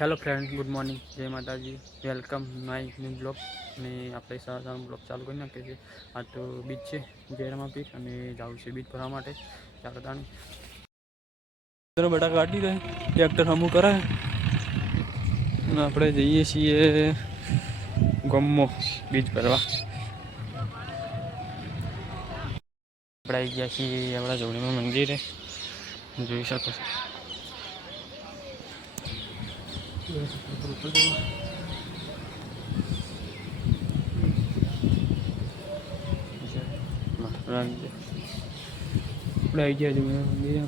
Hello friend, good morning, જય માતાજી, welcome my new blog. અને આપણે સારા બ્લોગ ચાલુ કરી નાખીએ છીએ. આ તો બીચ છે જયરામા બીચ, અને જવું છે બીચ ભરવા માટે. ચાલો તાણી બટા કાઢી દે, ટ્રેક્ટર હમું કરે અને આપણે જઈએ છીએ ગમો બીચ ભરવા. આપણે આવી ગયા છીએ આપણા જોડીમાં મંદિરે, જોઈ શકો છો. આપણે આવી ગયા જોડીમાં મંદિરે.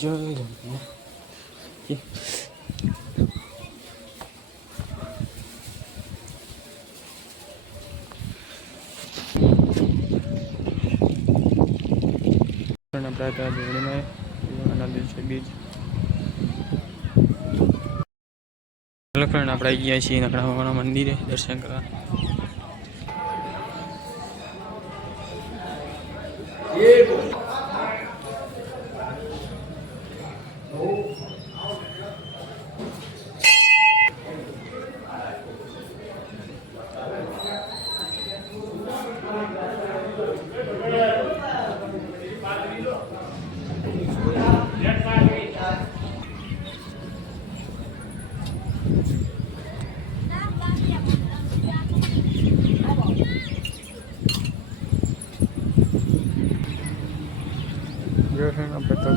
જય આપણે ત્યાં જોડીમાં નદી છે બીચ. હેલો ફ્રેન્ડ, આપણે આવી ગયા છીએ નકડા બાબાના મંદિરે દર્શન કરવા. આપણે તો